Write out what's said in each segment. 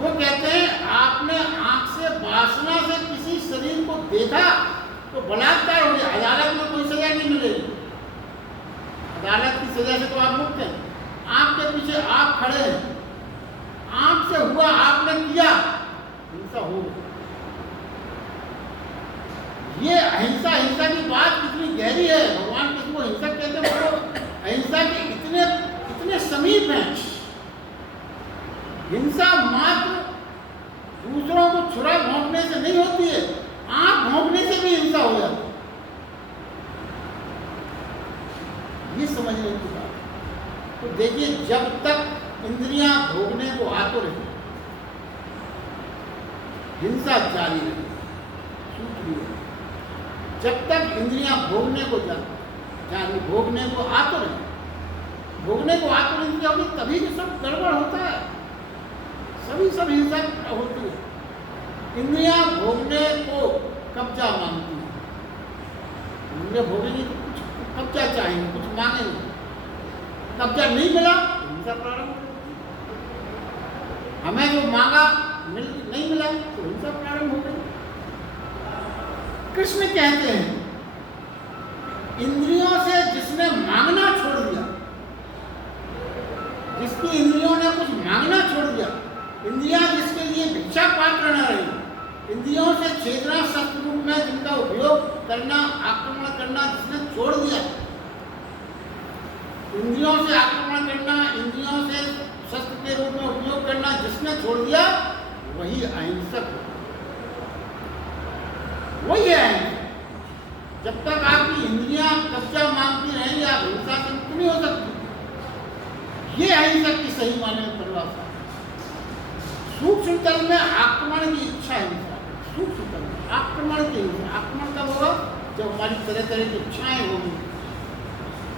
वो कहते हैं आपने आंख से वासना से किसी शरीर को देखा तो बलात्कार हो गया, अदालत में कोई सजा नहीं मिलेगी, अदालत की सजा से तो आप मुक्त हैं। आंख के पीछे आप खड़े हैं, आंख से हुआ आपने किया, हिंसा हो गई। ये अहिंसा, हिंसा की बात कितनी गहरी है। भगवान किसी को हिंसक कहते हैं, वो अहिंसा के इतने इतने समीप हैं। हिंसा मात्र दूसरों को छुरा भोंकने से नहीं होती है, आंख भोंकने से भी हिंसा हो जाती है। ये समझने की बात। तो देखिए, जब तक इंद्रियां भोगने को आतुर है, हिंसा जारी रहेगी, छूट भी रहेगी। जब तक इंद्रियां भोगने को भोगने को आतुर है, भोगने को आतुर इंद्रिया होगी, तभी तो सब गड़बड़ होता है, सब हिंसा होती है। इंद्रियां भोगने को कब्जा मांगती है, इंद्रियां भोगेंगी तो कुछ कब्जा चाहेंगे, कुछ मांगेंगे, कब्जा नहीं मिला तो हिंसा प्रारंभ हो गई। हमें जो मांगा नहीं मिला तो हिंसा प्रारंभ हो गई। कृष्ण कहते हैं, इंद्रियों से जिसने मांगना छोड़ दिया, जिसकी इंद्रियों ने कुछ मांगना छोड़ दिया, इंद्रियां जिसके लिए भिक्षा पात्र न रही, इंद्रियों से छेदना, शस्त्र रूप में जिनका उपयोग करना, आक्रमण करना जिसने छोड़ दिया, इंद्रियों से आक्रमण करना, इंद्रियों से शस्त्र के रूप में उपयोग करना जिसने छोड़ दिया, वही अहिंसक है, वही है अहिंसक। जब तक आपकी इंद्रियां कब्जा मांगती रहेंगी, आप हिंसा से मुक्त नहीं हो सकती। ये अहिंसक की सही माने में परिभाषा। सूक्ष्म तल में आक्रमण की इच्छा हिंसा, सूक्ष्म तल में आक्रमण की हिंसा। आक्रमण कब होगा? जब हमारी तरह तरह की इच्छाएं होंगी,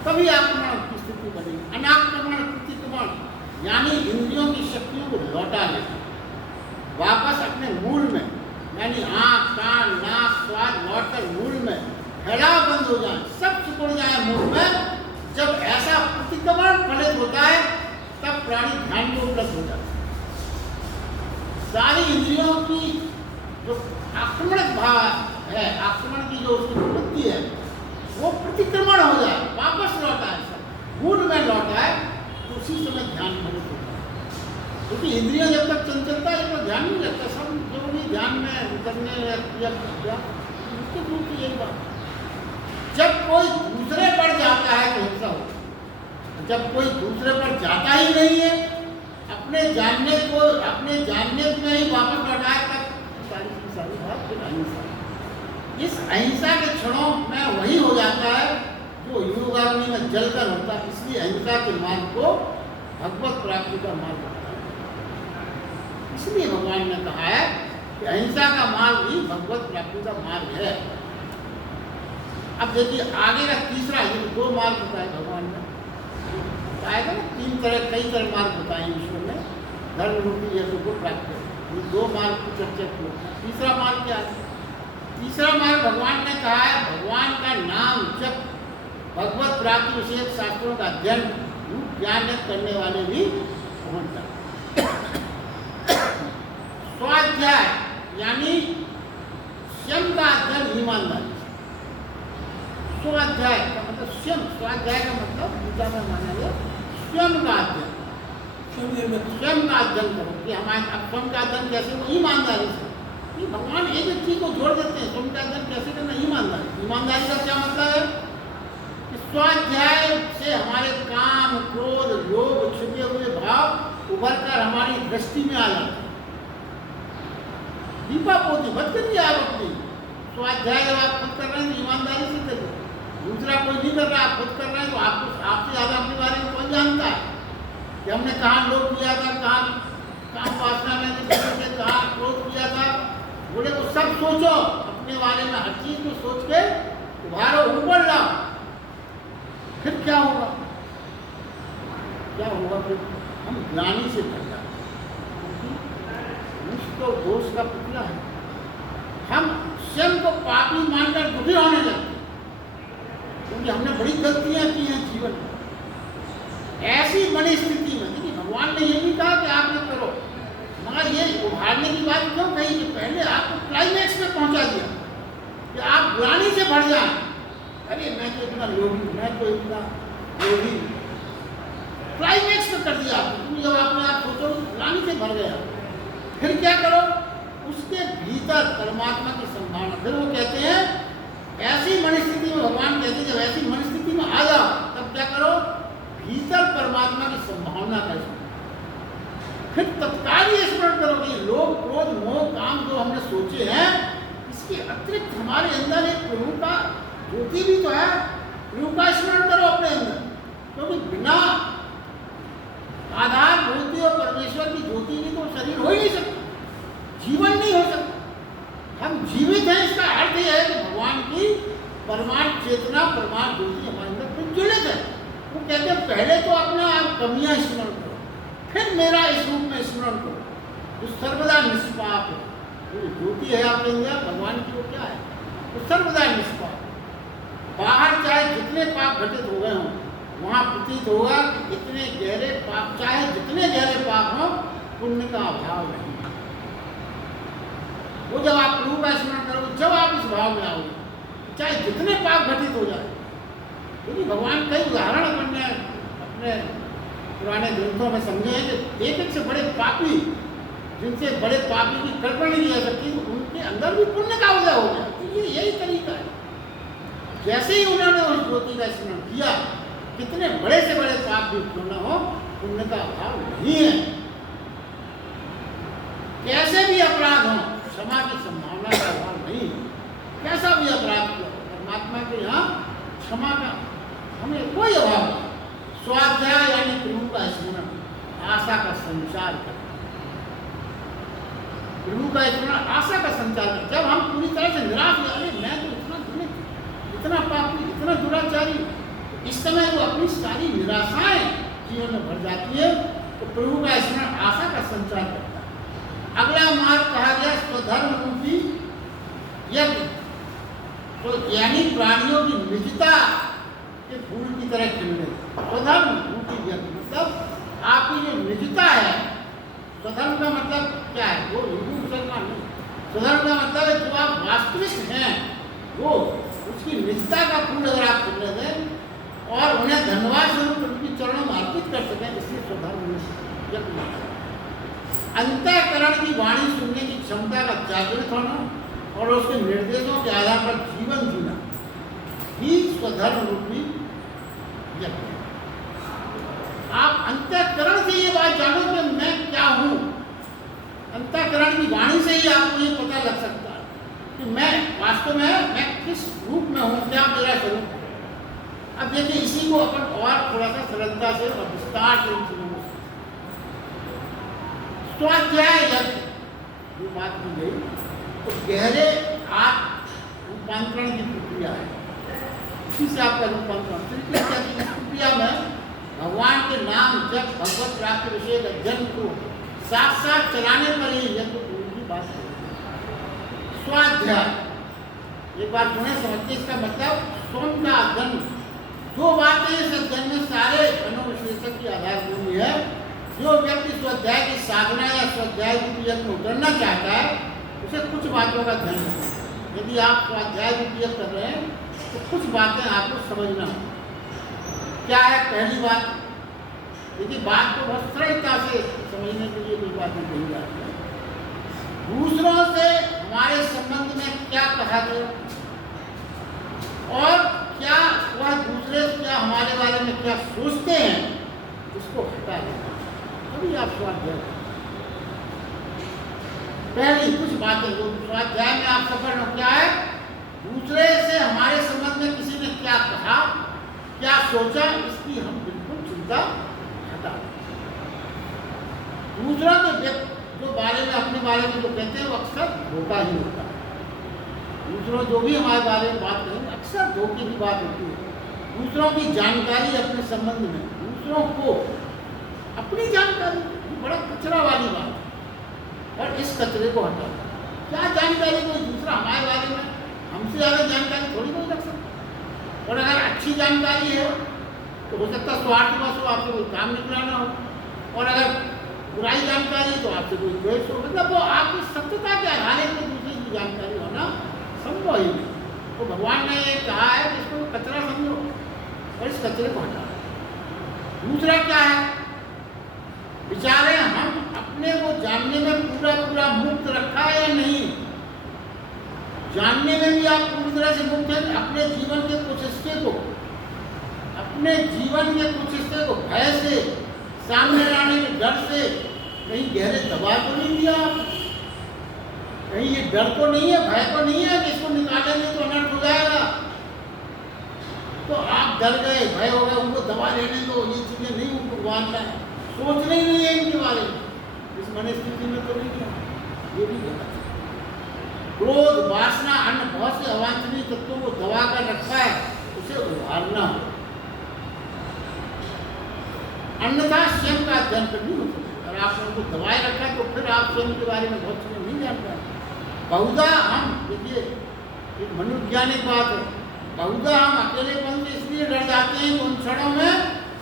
तभी आक्रमण की स्थिति बनेगी। अनाक्रमण प्रतिक्रमण, यानी इंद्रियों की शक्तियों को लौटा ले, वापस अपने मूल में, यानी आँख, कान, नाक, स्वाद लौटकर मूल में, फैलाव बंद हो जाए, सब सिकुड़ जाए मूल में। जब ऐसा प्रतिक्रमण फलित होता है, तब प्राणी ध्यान में उपलब्ध हो जाता है। सारी इंद्रियों की जो आक्रमण भाव है, आक्रमण की जो उसकी वृत्ति है, वो प्रतिक्रमण हो जाए, वापस लौटा है, सब मूल में लौटा है, तो उसी समय ध्यान फलित होता है। क्योंकि इंद्रियां जब तक चंचलता है, तो ध्यान नहीं लगता। सब जो भी ध्यान में उतरने या उसके रूप की यही बात। जब कोई दूसरे पर जाता है तो हिंसा होती है, जब कोई दूसरे पर जाता ही नहीं है, अपने जानने में ही वापस लौटाए, तब सारी बात फिर अहिंसा। इस अहिंसा के क्षणों में वही हो जाता है जो योगाग्नि में जलकर होता है। इसलिए अहिंसा के मार्ग को भगवत प्राप्ति का मार्ग होता है। इसलिए भगवान ने कहा है कि अहिंसा का मार्ग ही भगवत प्राप्ति का मार्ग है। अब देखिए आगे का तीसरा, ये 2 मार्ग बताए भगवान ने, बताया था ना, 3 तरह, कई तरह मार्ग बताए ईश्वर ने, धर्म रूपी यश को प्राप्त करें। ये 2 मार्ग की चर्चा की। तीसरा मार्ग क्या है? तीसरा मार्ग भगवान ने कहा है, भगवान का नाम जप, भगवत प्राप्ति विषयक शास्त्रों का अध्ययन, ज्ञान करने वाले भी पहुंच जाते। स्वाध्याय यानी स्वयं का अध्ययन, ईमानदारी। स्वाध्याय का मतलब स्वयं, स्वाध्याय का मतलब गीता में माना गया स्वयं का अध्ययन, स्वयं का अध्ययन करो कि हमारे स्वयं का अध्ययन कैसे हो? ईमानदारी से। कि भगवान एक एक चीज को जोड़ देते हैं। स्वयं का अध्ययन कैसे करना? ईमानदारी। ईमानदारी का क्या मतलब है? कि स्वाध्याय से हमारे काम, क्रोध, लोभ, छिपे हुए भाव उभर कर हमारी दृष्टि में आ जाते हैं। दीपा पोती बद करिए आप अपनी। स्वाध्याय जब आप खुद कर रहे हैं तो ईमानदारी से करिए, दूसरा कोई नहीं कर रहा, आप खुद कर रहे हैं, तो आपको आपसे ज़्यादा अपने बारे में कौन जानता है कि हमने कहाँ लोभ किया था, कहाँ वासना में कहाँ क्रोध किया था। बोले तो सब सोचो अपने बारे में, हर चीज़ को सोच के उभारो, ऊपर लाओ, फिर क्या होगा? क्या होगा? फिर हम ग्लानि से भर जाते, क्योंकि तो दोष का पुतला है। हम स्वयं को पापी मानकर दुखी होने लगते, क्योंकि हमने बड़ी गलतियां की हैं जीवन में। ऐसी बड़ी स्थिति में देखिए, भगवान ने ये नहीं कहा कि आप ये करो, मगर ये जाए, अरे मैं तो इतना लोभी, मैं तो इतना लोभी, क्लाइमेक्स में कर दिया आपने। जब आपने आप सोचो रानी से भर गया, फिर क्या करो, उसके भीतर परमात्मा की संभावना। फिर वो कहते हैं ऐसी मनस्थिति में, भगवान कहते हैं जब ऐसी मनस्थिति में आ जाओ तब क्या करो, भीतर परमात्मा की संभावना का स्मरण, फिर तत्काल ये स्मरण करो कि लोभ क्रोध मोह काम जो हमने सोचे हैं, इसके अतिरिक्त हमारे अंदर एक प्रभु का ज्योति भी तो है, प्रभु का स्मरण करो अपने अंदर, क्योंकि बिना आधार ज्योति और परमेश्वर की ज्योति की तो शरीर हो ही नहीं सकता, जीवन नहीं हो सकता। हम जीवित हैं, इसका अर्थ यह है कि भगवान की परमार्थ चेतना, परमार्थ ज्योति हमारे अंदर प्रज्वलित है। वो कहते हैं पहले तो अपना आप कमियां स्मरण करो, फिर मेरा इस रूप में स्मरण करो, जो सर्वदा निष्पाप है। जो ज्योति है आपके अंदर भगवान की, वो क्या है, वो सर्वदा निष्पाप। बाहर चाहे जितने पाप घटित हो गए हों, वहाँ प्रतीत होगा कि इतने गहरे पाप, चाहे जितने गहरे पाप हों, पुण्य का अभाव नहीं है। वो जब आप प्रभु का स्मरण करोगे, जब आप इस भाव में आओगे, चाहे जितने पाप घटित हो जाए, क्योंकि भगवान कई उदाहरण अपने पुराने ग्रंथों में समझे हैं कि एक एक से बड़े पापी, जिनसे बड़े पापी की कल्पना नहीं की जा सकती, उनके अंदर भी पुण्य का उदय हो गया। तो ये यही तरीका है। जैसे ही उन्होंने उस ज्योति का स्मरण किया, कितने बड़े से बड़े पाप भी क्यों न हो, पुण्य का अभाव नहीं है। कैसे भी अपराध हो, क्षमा की संभावना का अभाव नहीं है। कैसा भी अपराध किया, परमात्मा के यहाँ क्षमा का हमें कोई अभाव नहीं। स्वाध्याय यानी प्रभु का स्मरण, आशा का संचार कर, प्रभु का स्मरण आशा का संचार कर। जब हम पूरी तरह से निराश हो जाए, मैं तो इतना घृणित, इतना पापी, इतना दुराचारी, इस समय वो अपनी सारी निराशाएं जीवन में भर जाती है, तो प्रभु का स्मरण आशा का संचार करता है। अगला मार्ग कहा गया स्वधर्म रूपी यज्ञ, तो यानी प्राणियों की निजता के फूल की तरह खिलने। स्वधर्म रूपी यज्ञ मतलब आपकी जो निजता है, स्वधर्म का मतलब क्या है, वो हिंदू मुसलमान नहीं, स्वधर्म का मतलब है जो आप वास्तविक हैं, वो उसकी निजता का फूल अगर आप खिलने दें और उन्हें धन्यवाद स्वरूप उनकी चरणों में अर्पित कर सकें, इसलिए स्वधर्म यज्ञ। अंतःकरण की वाणी सुनने की क्षमता का जागृत होना और उसके निर्देशों के आधार पर जीवन जीना ही स्वधर्म रूपी यज्ञ। आप अंतःकरण से ये बात जानो कि मैं क्या हूँ, अंतःकरण की वाणी से ही आपको ये पता लग सकता है कि मैं वास्तव में मैं किस रूप में हूँ, क्या मेरा स्वरूप है। अब देखिए इसी को अपन और थोड़ा सा सरलता से और विस्तार से समझ, स्वाध्याय यज्ञ जो बात की गई, तो गहरे आत्म रूपांतरण की प्रक्रिया है, इसी से आपका रूपांतरण। इस प्रक्रिया में भगवान के नाम जब भगवत प्राप्ति विषय अध्ययन को साथ साथ चलाने पर ही यज्ञ पूरी की बात है। स्वाध्याय एक बार सुने समझते, इसका मतलब स्वयं का अध्ययन। दो बातें इस अध्ययन में सारे मनोविश्लेषक की आधारभूमि है। जो व्यक्ति स्वाध्याय की साधना या स्वाध्याय की यज्ञ में उतरना चाहता है, उसे कुछ बातों का ध्यान रखना। यदि आप स्वाध्याय की यज्ञ कर रहे हैं तो कुछ बातें आपको समझना है। क्या है पहली बात, देखिए बात को बहुत सरलता से समझने के लिए कुछ बातें कही जाती है। दूसरों से हमारे संबंध में क्या कहा गया और क्या वह दूसरे क्या हमारे बारे में क्या सोचते हैं, उसको हटा देना, तभी आप स्वाध्याय। पहली कुछ बातें जो स्वाध्याय में आप सफल हो, क्या है, दूसरे से हमारे संबंध में किसी ने क्या कहा, क्या सोचा, इसकी हम बिल्कुल चिंता हटा। दूसरा जो बारे में अपने बारे में जो कहते हैं वो अक्सर धोखा ही होता है। दूसरों जो भी हमारे बारे में बात करें, अक्सर धोखे की बात होती है। दूसरों की जानकारी अपने संबंध में, दूसरों को अपनी जानकारी, बड़ा कचरा वाली बात है। और इस कचरे को हटा, क्या जानकारी कोई दूसरा हमारे बारे में हमसे ज़्यादा जानकारी थोड़ी कोई रख सकता। और अगर अच्छी जानकारी है तो हो सकता है स्वार्थवश हो, आपसे कोई काम निकलाना हो, और अगर बुराई जानकारी है तो आपसे कोई द्वेष हो। मतलब वो आपकी सत्यता के आधार पर दूसरे की जानकारी होना संभव ही नहीं। तो भगवान ने ये कहा है कि इसको कचरा समझो और इस कचरे को हटाओ। दूसरा क्या है, विचारें हम अपने को जानने में पूरा पूरा मुक्त रखा है या नहीं। जानने में भी आप पूरी तरह से मुक्त हैं। अपने जीवन के कुछ हिस्से को, अपने जीवन के कुछ हिस्से को भय से, सामने लाने के डर से कहीं गहरे दबाव तो नहीं दिया आप? कहीं ये डर तो नहीं है, भय तो नहीं है कि इसको निकालेंगे तो अनर्थ हो जाएगा, तो आप डर गए, भय हो गए, उनको दबा लेने दो, ये चीजें नहीं उनको भगवान है, सोचना ही नहीं है इनके बारे में। इस मनस्थिति में तो नहीं है, ये भी गलत है। क्रोध, वासना, अन्य बहुत से अवांछनीय तत्वों को दबा कर रखा है, उसे उभारना। अन्यथा स्वयं का अध्ययन नहीं हो सकता। अगर आपने उनको दबाए रखा है तो फिर आप स्वयं के बारे में बहुत चीजें नहीं जान पाए। बहुधा हम, देखिए एक मनोवैज्ञानिक बात है, बहुधा हम अकेलेपन से इसलिए डर जाते हैं कि उन क्षणों में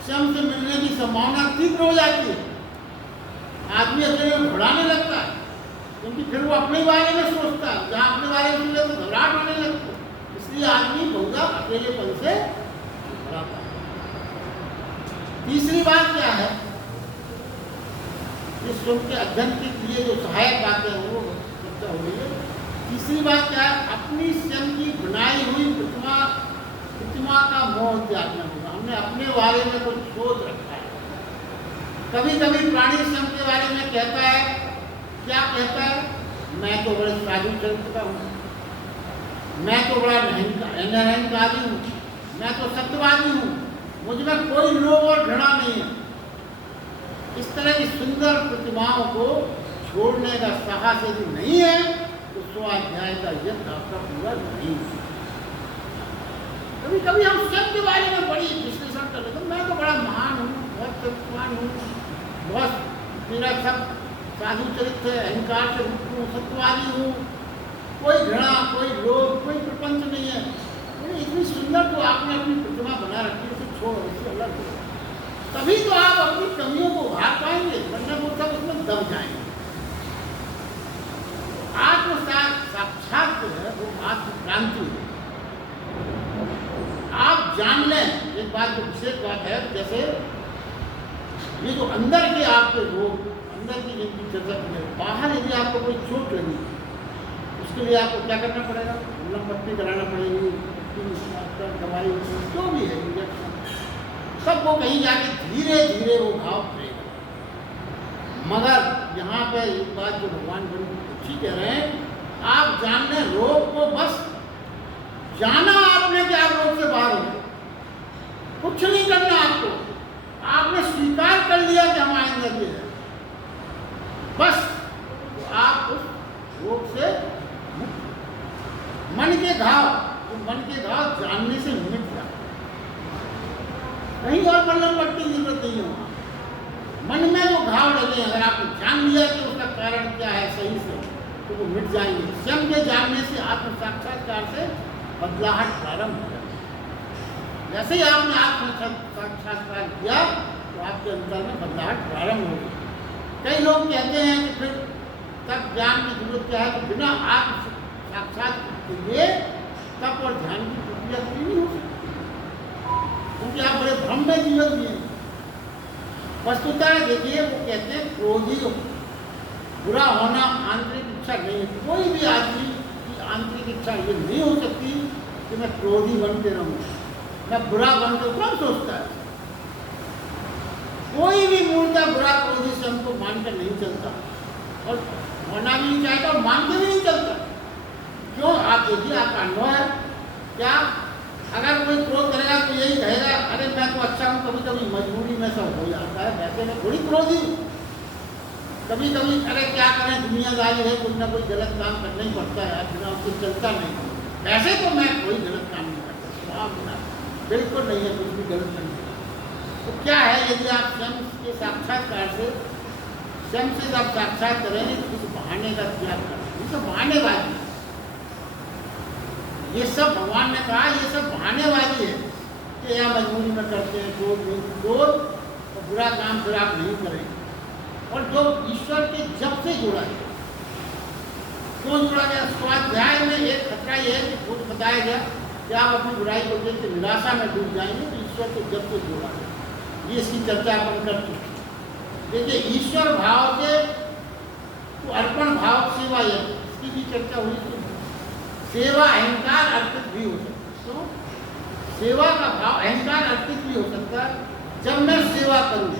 स्वयं से मिलने की संभावना तीव्र हो जाती है। आदमी अकेले में घबराने लगता है, क्योंकि फिर वो अपने बारे में सोचता है, जहाँ अपने बारे में सोचता है तो घबराहट होने लगती है। इसलिए आदमी बहुधा अकेलेपन से घबराता है। तीसरी बात क्या है, इस स्वयं के अध्ययन के लिए जो सहायक बातें हैं वो चर्चा हो रही है। तीसरी बात क्या है, अपनी स्वयं की बनाई हुई प्रतिमा का मोह त्यागना होगा। हमने अपने बारे में कुछ सोच रखा है। कभी कभी प्राणी स्वयं के बारे में कहता है, क्या कहता है, मैं तो बड़े साधु चरित्र का हूँ, मैं तो बड़ा निरहंकारी हूँ, मैं तो सत्यवादी हूँ, मुझ में कोई लोभ और घृणा नहीं है। इस तरह की सुंदर प्रतिमाओं को छोड़ने का साहस यदि नहीं है तो स्वाध्याय का यज्ञ आपका पूरा नहीं। कभी कभी हम स्वयं के बारे में बड़ी विश्लेषण कर लेते हैं, मैं तो बड़ा महान हूँ, बहुत सत्यवान हूँ, बहुत मेरा सब साधु चरित्र है, अहंकार से मुक्त हूँ, सत्यवादी हूँ, कोई घृणा, कोई लोभ, कोई प्रपंच नहीं है। इतनी सुंदर तो आपने अपनी प्रतिमा बना रखी है, उसे छोड़, उससे अलग हो, तभी तो आप अपनी कमियों को उभार पाएंगे, वरना वो सब उसमें दब जाएंगे। आत्म साक्षात जो है वो आत्म क्रांति है। आप जान लें, एक बात जो विशेष बात है, जैसे ये जो अंदर के आपके रोग, अंदर की जिनकी चर्चा की, बाहर यदि आपको कोई चोट लगी, उसके लिए आपको क्या करना पड़ेगा, पट्टी कराना पड़ेगी, दवाई जो भी है, इंजेक्शन, सब वो कहीं जाके धीरे धीरे वो घाव करेगा। मगर यहाँ पे एक बात जो भगवान बड़ी अच्छी कह रहे हैं, आप जान लें रोग को, बस जाना आपने कि आप रोग से बाहर हो, कुछ नहीं करना आपको, आपने स्वीकार कर लिया कि हमारे अंदर ये है, बस तो आप उस रोग से मुक्त। मन के घाव, तो मन के घाव जानने से मिट जाए, कहीं और मल्लम पट्टी की जरूरत नहीं होगा। मन में जो घाव लगे, अगर आपने जान लिया कि उसका कारण क्या है सही से, तो वो मिट जाएंगे। स्वयं के जानने से आत्म साक्षात्कार से बदलाहट प्रारंभ हो जाती है। जैसे ही आपने आत्म साक्षात्कार किया तो आपके अंदर में बदलाहट प्रारंभ हो गई। कई लोग कहते हैं कि फिर तब ज्ञान की जरूरत क्या है, तो बिना आत्म साक्षात के लिए तप और ध्यान की प्रक्रिया पूरी नहीं हो सकती, क्योंकि आप बड़े भ्रम में जीवन दिए। वस्तुतः देखिए, वो कहते हैं क्रोधी बुरा होना आंतरिक इच्छा नहीं है। कोई भी आदमी की आंतरिक इच्छा ये नहीं हो सकती कि मैं क्रोधी बनते रहूँ, मैं बुरा बनते, कौन सोचता है? कोई भी मूर्ता बुरा क्रोधी से हमको मानकर नहीं चलता, और होना भी नहीं चाहता और मान के भी नहीं चलता। क्यों? आप देखिए, आपका अनुभव है क्या? अगर कोई क्रोध करेगा तो यही कहेगा, अरे मैं तो अच्छा हूँ, कभी कभी मजबूरी में सब हो जाता है, वैसे मैं थोड़ी क्रोधी हूँ। कभी कभी अरे क्या करें, दुनियादारी है, कुछ ना कुछ गलत काम करना ही पड़ता है, बिना उसको चलता नहीं। वैसे तो मैं कोई गलत काम नहीं करता, स्वभाव बिना बिल्कुल नहीं है, कुछ भी गलत नहीं। तो क्या है, यदि आप स्वयं के साक्षात्कार से, स्वयं से जब साक्षात करेंगे तो इस बहाने का त्याग करें। ये सब बहानेबाजी, ये सब भगवान ने कहा ये सब बहानेबाजी है कि यह मजबूरी में करते हैं, क्रोध और बुरा काम फिर आप नहीं करेंगे। और जो ईश्वर के जब से जुड़ा है, क्यों जुड़ा गया? स्वाध्याय में एक खतरा ये है कि खुद बताया गया कि आप अपनी बुराई को देख के निराशा में डूब जाएंगे, तो ईश्वर को जब से जोड़ा गया। ये इसकी चर्चा अपन कर चुके। देखिए, ईश्वर भाव से तो अर्पण भाव सेवा है, इसकी भी चर्चा हुई थी। सेवा अहंकार अर्पित भी हो सकता है। तो सेवा का भाव अहंकार अर्पित भी हो सकता है। जब मैं सेवा करूं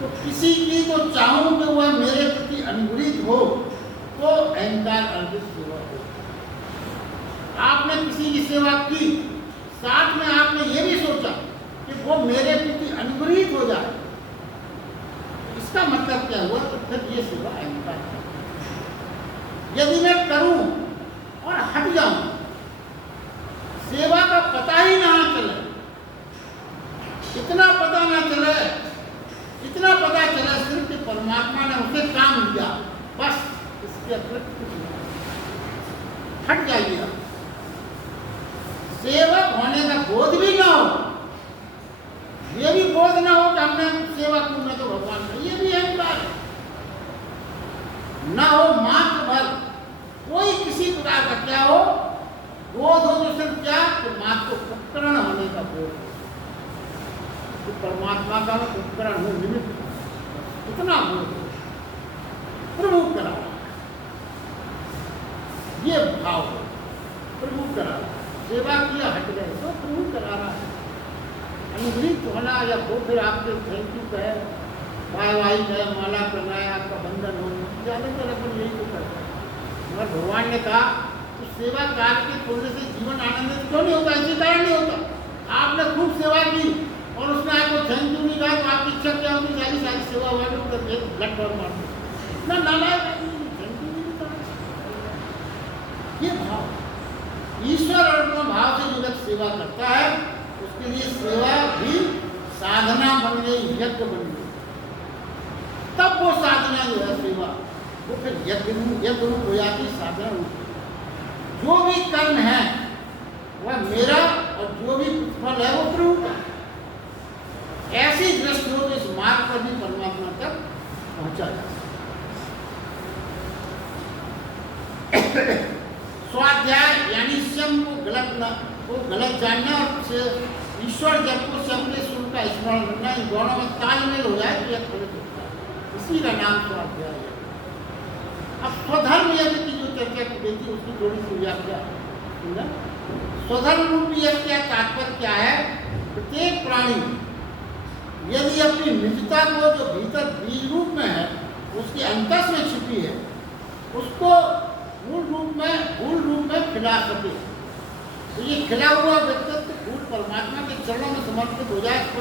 तो किसी की तो चाहूं कि वह मेरे प्रति अनुग्रहित हो, तो अहंकार अर्पित सेवा हो। आपने किसी की सेवा की, साथ में आपने ये भी सोचा कि वो मेरे प्रति अनुग्रहित हो जाए, इसका मतलब क्या हुआ? तो फिर ये सेवा अहंकार है। यदि मैं करूं और हट जाऊं, सेवा का पता ही ना चले, इतना पता ना चले, इतना पता चला सिर्फ कि परमात्मा ने उसे काम दिया, बस इसके अतिरिक्त कुछ नहीं। हट जाइए। सेवक होने का बोध भी ना हो, ये भी बोध ना हो कि हमने सेवा की, मैं तो भगवान का, ये भी अहंकार है। ना हो मात्र भर कोई किसी प्रकार का क्या हो बोध हो, तो सिर्फ क्या कि मात्र उपकरण होने का बोध हो, तो परमात्मा का उपकरण हो, निमित्त, इतना बोध हो, प्रभु करा ये भाव हो, प्रभु करा रहा। सेवा किया, हट गए तो प्रभु करा रहा है। अनुग्रहित होना या वो फिर आपके थैंक यू कहे, वाह वाही कहे, माला करनाए, आपका बंधन हो, ज़्यादातर अपन यही तो करते हैं। मगर भगवान ने कहा तो सेवा कार्य के खोलने से जीवन आनंदित क्यों नहीं होता? इसी कारण नहीं होता। आपने खूब सेवा की और उसने आपको थैंक यू नहीं कहा, तो आपकी इच्छा क्या होगी? सारी सारी सेवा हुआ तो एक ब्लड और मार दो, इतना नालायक थैंक यू नहीं कहा। ये भाव ईश्वर अर्पण भाव से जो व्यक्ति सेवा करता है, उसके लिए सेवा भी साधना बन गई, यज्ञ बन गई। तब वो साधना जो है सेवा, वो फिर यज्ञ रूप हो जाती, साधना रूप। जो भी कर्म है वह मेरा और जो भी फल है वो प्रभु का। ऐसी दृष्टि हो तो इस मार्ग पर भी परमात्मा तक पहुंचा जा सकता। स्वाध्याय यानी स्वयं को गलत जानना और ईश्वर जब को स्वयं के स्वरूप का स्मरण करना, इन दोनों में तालमेल हो जाए तो यह गलत होता है। इसी का नाम स्वाध्याय है। अब स्वधर्म यज्ञ की जो चर्चा की गई थी उसकी थोड़ी सी व्याख्या। स्वधर्म रूपी यज्ञ का तात्पर्य क्या है? प्रत्येक प्राणी यदि अपनी निजता को जो भीतर बीज रूप में है, उसके अंतस में छिपी है, उसको मूल रूप में खिला सके, तो ये खिला हुआ व्यक्तित्व फूल परमात्मा के चरणों में समर्पित हो जाए, तो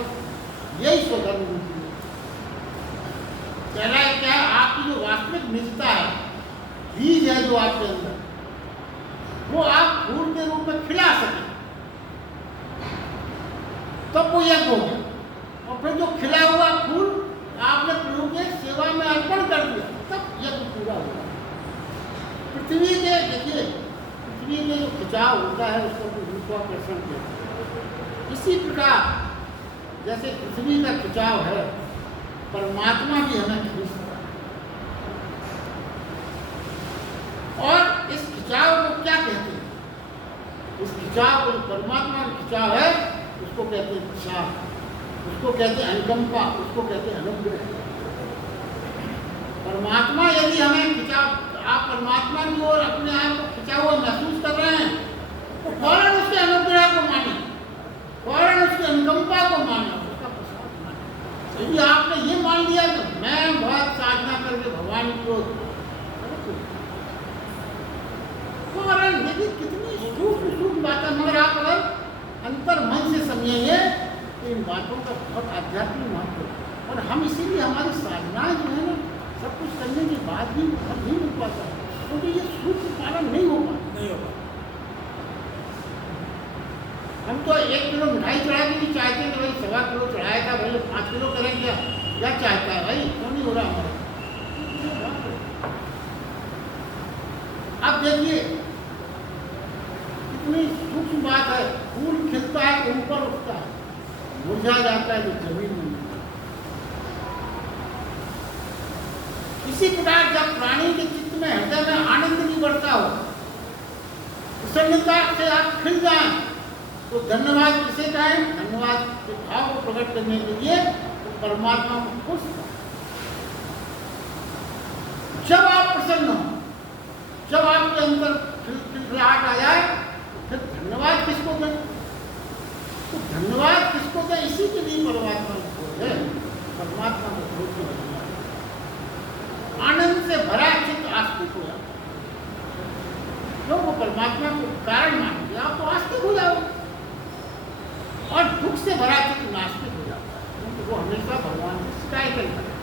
यही स्वधर्म रूपी है। पहला क्या है? आपकी जो वास्तविक निजता है, बीज है जो आपके अंदर, वो आप फूल के रूप में खिला सके, तब वो यज्ञ हो गया। और फिर जो खिला हुआ फूल आपने प्रभु के सेवा में अर्पण कर दिया, तब यज्ञ पूरा हुआ। पृथ्वी के देखिए, पृथ्वी के जो खिंचाव होता है उसको गुरुत्वाकर्षण कहते हैं। इसी प्रकार जैसे पृथ्वी का खिंचाव है, परमात्मा भी हमें खींचता है। और इस खिंचाव को क्या कहते हैं? इस खिंचाव को, जो परमात्मा का खिंचाव है, उसको कहते हैं खिंचाव, उसको कहते हैं अनुकंपा, उसको कहते हैं अनुग्रह। परमात्मा यदि हमें खिंचाव, आप परमात्मा की ओर अपने आप को खिंचा हुआ महसूस कर रहे हैं, तो फौरन उसके अनुग्रह को माने, फौरन उसकी अनुकंपा को माने, उसका प्रसाद माने। यदि आपने ये मान लिया कि मैं बहुत साधना करके भगवान की ओर, फौरन, देखिए कितनी सूक्ष्म बात है, मगर आप अगर अंतर मन से समझेंगे तो इन बातों का बहुत आध्यात्मिक महत्व है। और हम इसीलिए हमारी साधनाएं जो है ना, सब कुछ करने के बाद भी फल नहीं मिल पाता, क्योंकि ये सूक्ष्म पालन नहीं होगा। हम तो 1 किलो मिठाई चढ़ा के भी चाहते हैं कि भाई 1.25 किलो चढ़ाया था, भाई 5 किलो करें क्या चाहता है भाई, क्यों नहीं हो रहा हमारा? अब देखिए कितनी सूक्ष्म बात है। फूल खिलता है तो ऊपर उठता है, मुरझा जाता है तो जमीन में। इसी प्रकार जब प्राणी के चित्त में हृदय में आनंद नहीं बढ़ता हो, प्रसन्नता से आप खिल जाएं, तो धन्यवाद किसे कहें? धन्यवाद के भाव को प्रकट करने के लिए तो परमात्मा को खुश करें। जब आप प्रसन्न हो, जब आपके अंदर खिलखिलाहट आ जाए, तो फिर धन्यवाद किसको दें? तो धन्यवाद किसको दें? इसी के लिए परमात्मा को है, परमात्मा को खोज के आनंद से भरा चित्त आस्तिक हो जाता है। क्यों? वो परमात्मा को कारण मान लिया, आप तो आस्तिक हो जाओ, और दुख से भरा चित्त नास्तिक हो जाता है, क्योंकि वो हमेशा भगवान से शिकायत करता है।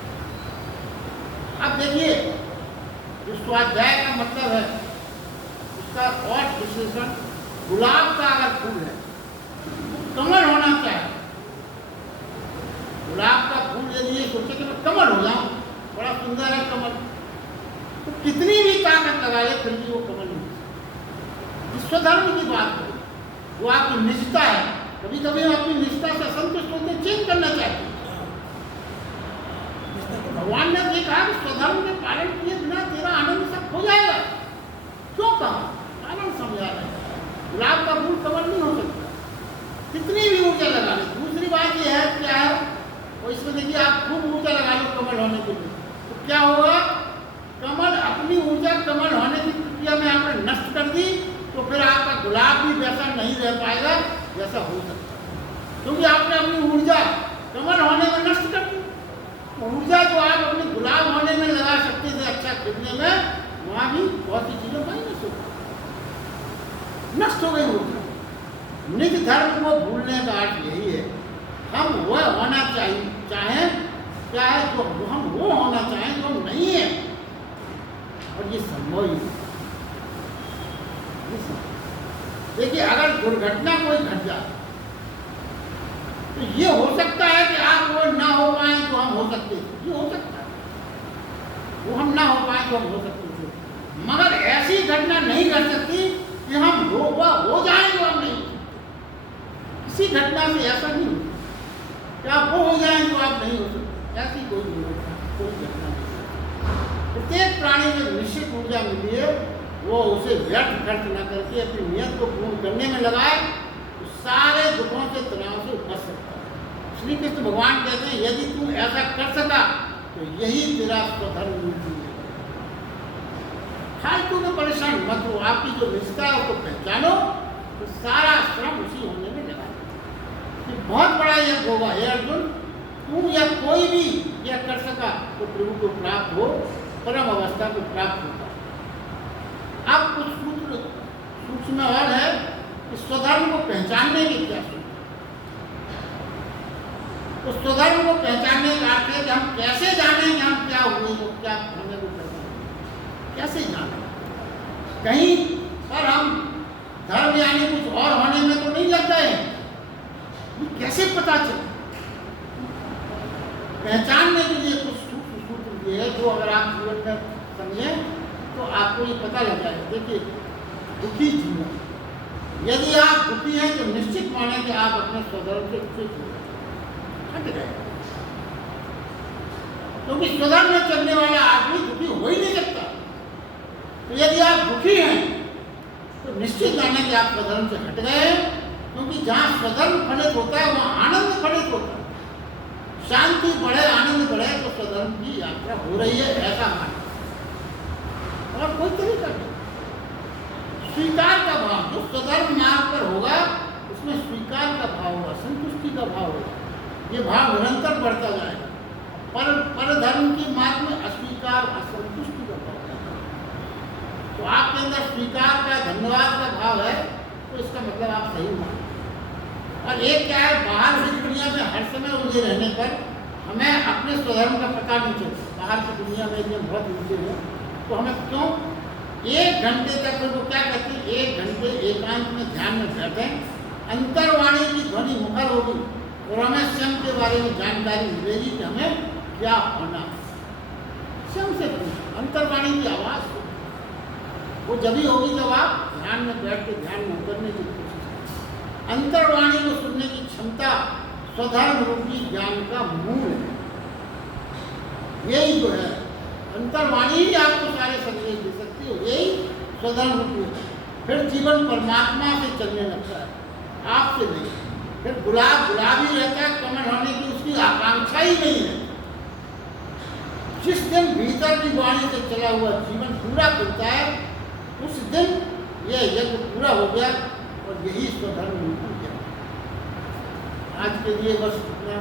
अब देखिए, जो स्वाध्याय का मतलब है उसका और विशेषण, गुलाब का अगर फूल है तो कमल होना चाहिए। गुलाब का फूल यदि ये सोचे कि मैं कमल हो जाऊं, बड़ा सुंदर है कमल, तो कितनी भी ताकत लगा ले फिर भी वो कमल नहीं। स्वधर्म की बात है, वो आपकी निष्ठा है। कभी कभी हम अपनी निष्ठा से असंतुष्ट होते, चेंज करना चाहते हैं। भगवान ने ये कहा कि स्वधर्म के पालन किए बिना तेरा आनंद सब खो जाएगा। क्यों कहा? कारण समझा रहे हैं, गुलाब का फूल कमल नहीं हो सकता, कितनी भी ऊर्जा लगा ले। दूसरी बात ये है, क्या है, और इसमें देखिए आप खूब ऊर्जा लगा लो कमल होने के लिए, तो क्या होगा? कमल अपनी ऊर्जा कमल होने की प्रक्रिया में आपने नष्ट कर दी, तो फिर आपका गुलाब भी वैसा नहीं रह पाएगा जैसा हो सकता है, क्योंकि आपने अपनी ऊर्जा कमल होने में नष्ट कर दी। ऊर्जा जो आप अपने गुलाब होने में लगा सकते थे, अच्छा खिलने में, वहां भी बहुत सी चीजों माइनस हो गई, नष्ट हो गई ऊर्जा। निज धर्म को भूलने का अर्थ यही है, हम वह होना चाहिए चाहें, क्या है जो हम वो होना चाहें जो नहीं है, और ये संभव ही। देखिए, अगर दुर्घटना कोई घट जाए तो ये हो सकता है कि आप वो ना हो पाए तो हम हो सकते थे, ये हो सकता है, वो हम ना हो पाए तो हम हो सकते थे, मगर ऐसी घटना नहीं घट सकती कि हम हो जाए तो हम नहीं। किसी घटना से ऐसा नहीं हो कि आप वो हो जाए तो आप नहीं हो सकते, ऐसी कोई घटना नहीं। प्रत्येक प्राणी में निश्चित ऊर्जा मिली है, वो उसे व्यर्थ खर्च न करके अपनी नियत को पूर्ण करने में लगाए, तो सारे दुखों से, तनाव से बच सकता है। श्री कृष्ण भगवान कहते हैं, यदि तू ऐसा कर सका तो यही तेरा स्वधर्म नीति है। फालतू में परेशान मत हो, आपकी जो निष्ठा है उसको पहचानो, तो सारा श्रम उसी होने में लगा। बहुत बड़ा यह होगा, हे अर्जुन, तू या कोई भी यह कर सका तो प्रभु को प्राप्त हो, परम अवस्था को प्राप्त होगा। अब कुछ सूक्ष्म और है कि स्वधर्म को पहचानने की क्या सूत्र। तो स्वधर्म को पहचानने का अर्थ है कि हम कैसे जाने कि हम क्या हुए, वो क्या हमें को कैसे जाने। कहीं पर हम धर्म यानी कुछ और होने में तो नहीं लग गए, कैसे पता चले? पहचानने के लिए कुछ सूत्र दिए है, जो अगर आप जीवन में समझें तो आपको ये पता लग जाएगा। देखिए, दुखी जीवन, यदि आप दुखी हैं तो निश्चित माने कि आप अपने स्वधर्म से हट गए, क्योंकि स्वधर्म में चलने वाला आदमी दुखी हो ही नहीं सकता। तो यदि आप दुखी हैं तो निश्चित जाने कि आप स्वधर्म से हट गए, क्योंकि जहाँ स्वधर्म फलित होता है वहाँ आनंद फलित होता है। शांति बढ़े, आनंद बढ़े तो स्वधर्म की यात्रा हो रही है, ऐसा माने, और कोई तरीका नहीं। स्वीकार का भाव जो स्वधर्म मार्ग पर होगा उसमें स्वीकार का भाव होगा, संतुष्टि का भाव होगा, ये भाव निरंतर बढ़ता जाएगा। पर धर्म की मार्ग में अस्वीकार, असंतुष्टि का भाव होगा। तो आपके अंदर स्वीकार का, धन्यवाद का भाव है, तो इसका मतलब आप सही माने। और एक क्या है, बाहर की दुनिया में हर समय उलझे रहने पर हमें अपने स्वधर्म का पता नहीं चलता। बाहर की दुनिया में यदि हम बहुत उलझे हैं तो हमें क्यों 1 घंटे तक, वो क्या कहते हैं, 1 घंटे एकांत में ध्यान में बैठे, अंतर्वाणी की ध्वनि मुखर होगी और हमें स्वयं के बारे में जानकारी मिलेगी कि हमें क्या होना है। स्वयं से अंतर्वाणी की आवाज़ वो जब ही होगी जब आप ध्यान में बैठ के ध्यान में उतरने की कोशिश करें। अंतर्वाणी को सुनने की क्षमता स्वधर्म रूपी ज्ञान का मूल है। यही जो है अंतर्वाणी ही आपको सारे संदेश दे सकती है, यही स्वधर्म रूप है। फिर जीवन परमात्मा से चलने लगता है, आपसे नहीं। फिर गुलाब गुलाबी रहता है, कमल होने की उसकी आकांक्षा ही नहीं है। जिस दिन भीतर की वाणी से चला हुआ जीवन पूरा खुलता है, उस दिन यह यज्ञ पूरा हो गया और यही स्वधर्म रूप हो गया। आज के लिए बस इतना।